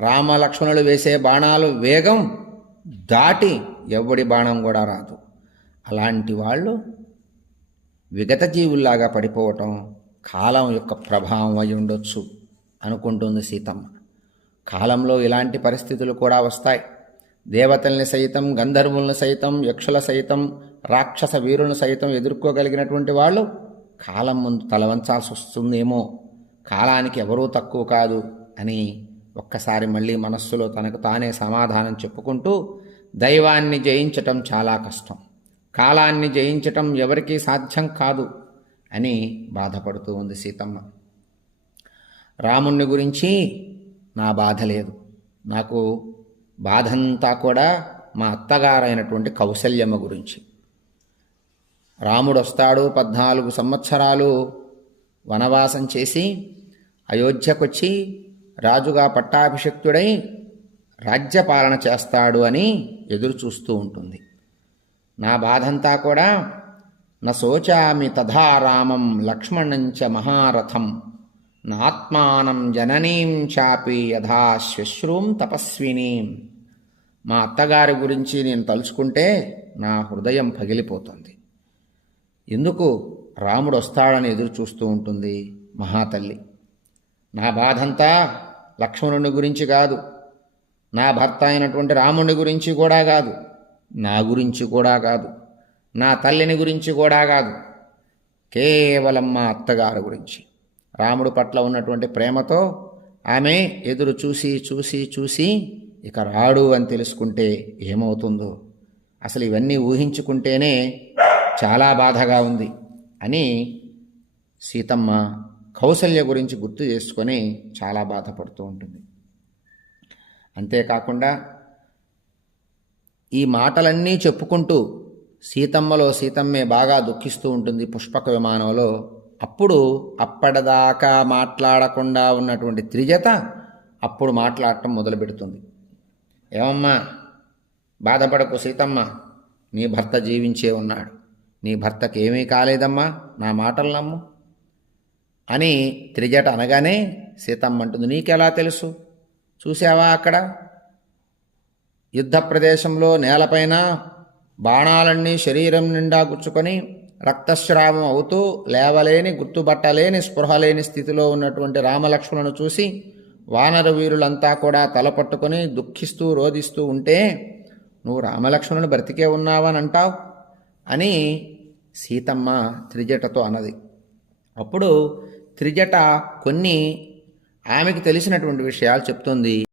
రామలక్ష్మణులు వేసే బాణాలు వేగం దాటి ఎవడి బాణం కూడా రాదు. అలాంటి వాళ్ళు విగత జీవుల్లాగా పడిపోవటం కాలం యొక్క ప్రభావం అయి ఉండొచ్చు అనుకుంటుంది సీతమ్మ. కాలంలో ఇలాంటి పరిస్థితులు కూడా వస్తాయి. దేవతల్ని సైతం గంధర్వుల్ని సైతం యక్షుల సైతం రాక్షస వీరులను సైతం ఎదుర్కోగలిగినటువంటి వాళ్ళు కాలం ముందు తలవంచాల్సి వస్తుందేమో. కాలానికి ఎవరూ తక్కువ కాదు అని ఒక్కసారి మళ్ళీ మనస్సులో తనకు తానే సమాధానం చెప్పుకుంటూ దైవాన్ని జయించటం చాలా కష్టం. కాలాన్ని జయించటం ఎవరికీ సాధ్యం కాదు అని బాధపడుతూ ఉంది సీతమ్మ. రాముణ్ణి గురించి నా బాధ లేదు. నాకు బాధంతా కూడా మా అత్తగారైనటువంటి కౌశల్యమ్మ గురించి. రాముడు వస్తాడు పద్నాలుగు సంవత్సరాలు వనవాసం చేసి అయోధ్యకొచ్చి రాజుగా పట్టాభిషిక్తుడై రాజ్యపాలన చేస్తాడు అని ఎదురు చూస్తూ ఉంటుంది. నా బాధంతా కూడా న శోచామి తథా రామం లక్ష్మణంచ మహారథం నాత్మానం జననీం చాపి యథా శ్వశ్రూం తపస్వినీం. మా అత్తగారి గురించి నేను తలుచుకుంటే నా హృదయం పగిలిపోతుంది. ఎందుకు రాముడు వస్తాడని ఎదురు చూస్తూ ఉంటుంది మహాతల్లి. నా బాధంతా లక్ష్మణుని గురించి కాదు. నా భర్త అయినటువంటి రాముని గురించి కూడా కాదు. నా గురించి కూడా కాదు. నా తల్లిని గురించి కూడా కాదు. కేవలం మా అత్తగారు గురించి. రాముడు పట్ల ఉన్నటువంటి ప్రేమతో ఆమె ఎదురు చూసి చూసి చూసి ఇక రాడు అని తెలుసుకుంటే ఏమవుతుందో. అసలు ఇవన్నీ ఊహించుకుంటేనే చాలా బాధగా ఉంది అని సీతమ్మ కౌసల్య గురించి గుర్తు చేసుకొని చాలా బాధపడుతూ ఉంటుంది. అంతేకాకుండా ఈ మాటలన్నీ చెప్పుకుంటూ సీతమ్మలో సీతమ్మే బాగా దుఃఖిస్తూ ఉంటుంది పుష్పక విమానంలో. అప్పుడు అప్పటిదాకా మాట్లాడకుండా ఉన్నటువంటి త్రిజత అప్పుడు మాట్లాడటం మొదలుపెడుతుంది. ఏమమ్మా బాధపడకు సీతమ్మ నీ భర్త జీవించే ఉన్నాడు. నీ భర్తకి ఏమీ కాలేదమ్మా నా మాటలు నమ్ము. అని త్రిజట అనగానే సీతమ్మ అంటుంది నీకెలా తెలుసు? చూసావా అక్కడ? యుద్ధ ప్రదేశంలో నేలపైన బాణాలన్నీ శరీరం నిండా గుచ్చుకొని రక్తస్రావం అవుతూ లేవలేని గుర్తుపట్టలేని స్పృహ లేని స్థితిలో ఉన్నటువంటి రామలక్ష్మణులను చూసి వానర వీరులంతా కూడా తలపట్టుకొని దుఃఖిస్తూ రోధిస్తూ ఉంటే నువ్వు రామలక్ష్మణుని బ్రతికే ఉన్నావని అంటావు? అని సీతమ్మ త్రిజటతో అన్నది. అప్పుడు త్రిజట కొన్ని ఆమెకు తెలిసినటువంటి విషయాలు చెప్తుంది.